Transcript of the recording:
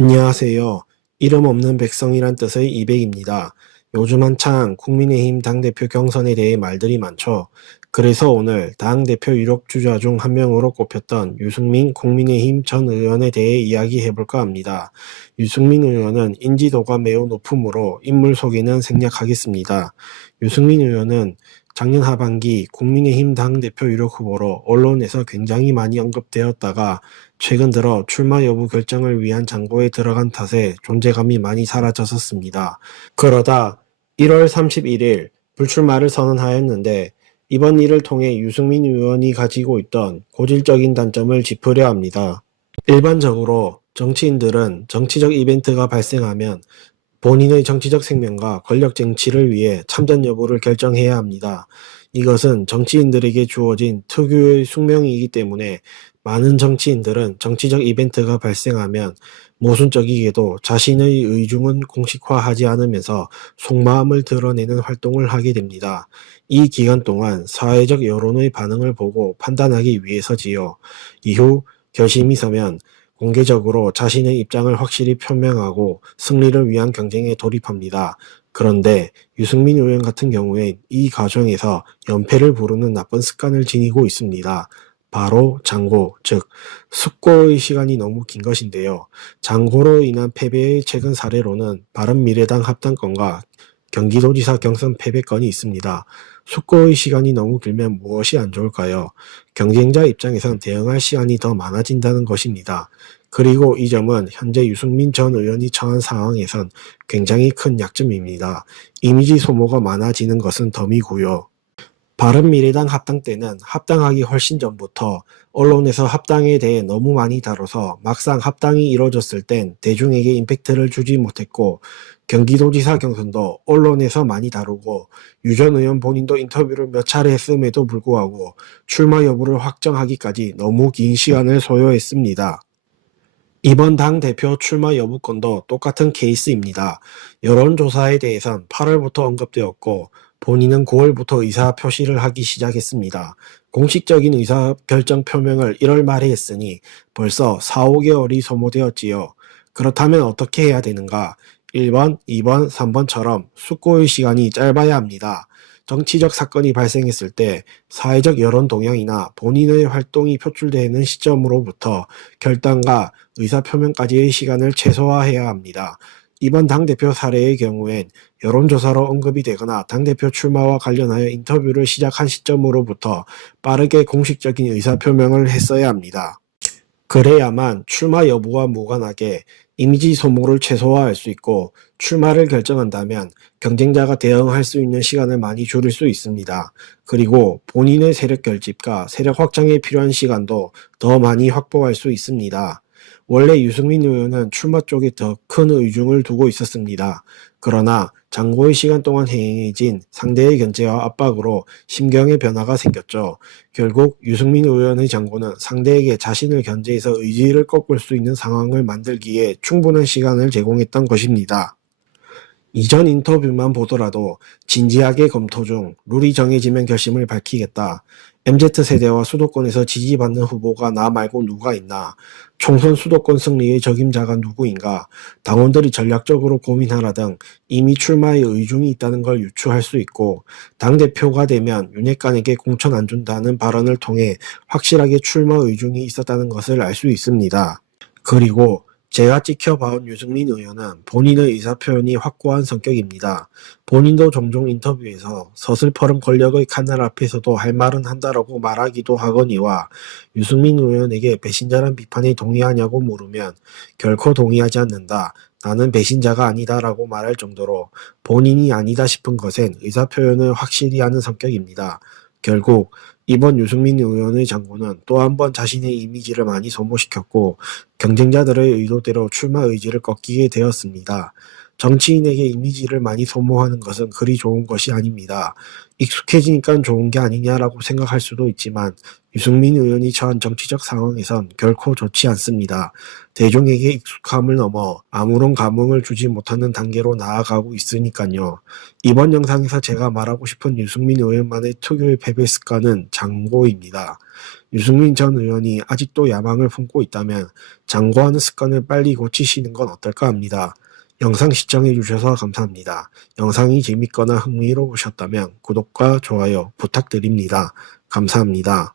안녕하세요. 이름 없는 백성이란 뜻의 이백입니다. 요즘 한창 국민의힘 당대표 경선에 대해 말들이 많죠. 그래서 오늘 당대표 유력 주자 중 한 명으로 꼽혔던 유승민 국민의힘 전 의원에 대해 이야기해볼까 합니다. 유승민 의원은 인지도가 매우 높으므로 인물 소개는 생략하겠습니다. 유승민 의원은 작년 하반기 국민의힘 당대표 유력 후보로 언론에서 굉장히 많이 언급되었다가 최근 들어 출마 여부 결정을 위한 장고에 들어간 탓에 존재감이 많이 사라졌었습니다. 그러다 1월 31일 불출마를 선언하였는데 이번 일을 통해 유승민 의원이 가지고 있던 고질적인 단점을 짚으려 합니다. 일반적으로 정치인들은 정치적 이벤트가 발생하면 본인의 정치적 생명과 권력 쟁취를 위해 참전 여부를 결정해야 합니다. 이것은 정치인들에게 주어진 특유의 숙명이기 때문에 많은 정치인들은 정치적 이벤트가 발생하면 모순적이게도 자신의 의중은 공식화하지 않으면서 속마음을 드러내는 활동을 하게 됩니다. 이 기간 동안 사회적 여론의 반응을 보고 판단하기 위해서지요. 이후 결심이 서면 공개적으로 자신의 입장을 확실히 표명하고 승리를 위한 경쟁에 돌입합니다. 그런데 유승민 의원 같은 경우엔 이 과정에서 연패를 부르는 나쁜 습관을 지니고 있습니다. 바로 장고, 즉 숙고의 시간이 너무 긴 것인데요. 장고로 인한 패배의 최근 사례로는 바른미래당 합당권과 경기도지사 경선 패배건이 있습니다. 숙고의 시간이 너무 길면 무엇이 안 좋을까요? 경쟁자 입장에선 대응할 시간이 더 많아진다는 것입니다. 그리고 이 점은 현재 유승민 전 의원이 처한 상황에선 굉장히 큰 약점입니다. 이미지 소모가 많아지는 것은 덤이고요. 바른미래당 합당 때는 합당하기 훨씬 전부터 언론에서 합당에 대해 너무 많이 다뤄서 막상 합당이 이뤄졌을 땐 대중에게 임팩트를 주지 못했고 경기도지사 경선도 언론에서 많이 다루고 유 전 의원 본인도 인터뷰를 몇 차례 했음에도 불구하고 출마 여부를 확정하기까지 너무 긴 시간을 소요했습니다. 이번 당대표 출마 여부건도 똑같은 케이스입니다. 여론조사에 대해선 8월부터 언급되었고 본인은 9월부터 의사표시를 하기 시작했습니다. 공식적인 의사결정 표명을 1월 말에 했으니 벌써 4, 5개월이 소모되었지요. 그렇다면 어떻게 해야 되는가? 1번, 2번, 3번처럼 숙고의 시간이 짧아야 합니다. 정치적 사건이 발생했을 때 사회적 여론 동향이나 본인의 활동이 표출되는 시점으로부터 결단과 의사표명까지의 시간을 최소화해야 합니다. 이번 당대표 사례의 경우엔 여론조사로 언급이 되거나 당대표 출마와 관련하여 인터뷰를 시작한 시점으로부터 빠르게 공식적인 의사표명을 했어야 합니다. 그래야만 출마 여부와 무관하게 이미지 소모를 최소화할 수 있고 출마를 결정한다면 경쟁자가 대응할 수 있는 시간을 많이 줄일 수 있습니다. 그리고 본인의 세력 결집과 세력 확장에 필요한 시간도 더 많이 확보할 수 있습니다. 원래 유승민 의원은 출마 쪽에 더 큰 의중을 두고 있었습니다. 그러나 장고의 시간 동안 행해진 상대의 견제와 압박으로 심경의 변화가 생겼죠. 결국 유승민 의원의 장고는 상대에게 자신을 견제해서 의지를 꺾을 수 있는 상황을 만들기에 충분한 시간을 제공했던 것입니다. 이전 인터뷰만 보더라도 진지하게 검토 중 룰이 정해지면 결심을 밝히겠다. MZ세대와 수도권에서 지지받는 후보가 나 말고 누가 있나? 총선 수도권 승리의 적임자가 누구인가? 당원들이 전략적으로 고민하라 등 이미 출마의 의중이 있다는 걸 유추할 수 있고 당대표가 되면 윤핵관에게 공천 안 준다는 발언을 통해 확실하게 출마 의중이 있었다는 것을 알 수 있습니다. 그리고 제가 지켜봐온 유승민 의원은 본인의 의사표현이 확고한 성격입니다. 본인도 종종 인터뷰에서 서슬퍼런 권력의 카메라 앞에서도 할 말은 한다라고 말하기도 하거니와 유승민 의원에게 배신자란 비판에 동의하냐고 물으면 결코 동의하지 않는다. 나는 배신자가 아니다라고 말할 정도로 본인이 아니다 싶은 것엔 의사표현을 확실히 하는 성격입니다. 결국 이번 유승민 의원의 장고는 또 한 번 자신의 이미지를 많이 소모시켰고 경쟁자들의 의도대로 출마 의지를 꺾이게 되었습니다. 정치인에게 이미지를 많이 소모하는 것은 그리 좋은 것이 아닙니다. 익숙해지니까 좋은 게 아니냐라고 생각할 수도 있지만 유승민 의원이 처한 정치적 상황에선 결코 좋지 않습니다. 대중에게 익숙함을 넘어 아무런 감흥을 주지 못하는 단계로 나아가고 있으니까요. 이번 영상에서 제가 말하고 싶은 유승민 의원만의 특유의 패배 습관은 장고입니다. 유승민 전 의원이 아직도 야망을 품고 있다면 장고하는 습관을 빨리 고치시는 건 어떨까 합니다. 영상 시청해 주셔서 감사합니다. 영상이 재밌거나 흥미로우셨다면 구독과 좋아요 부탁드립니다. 감사합니다.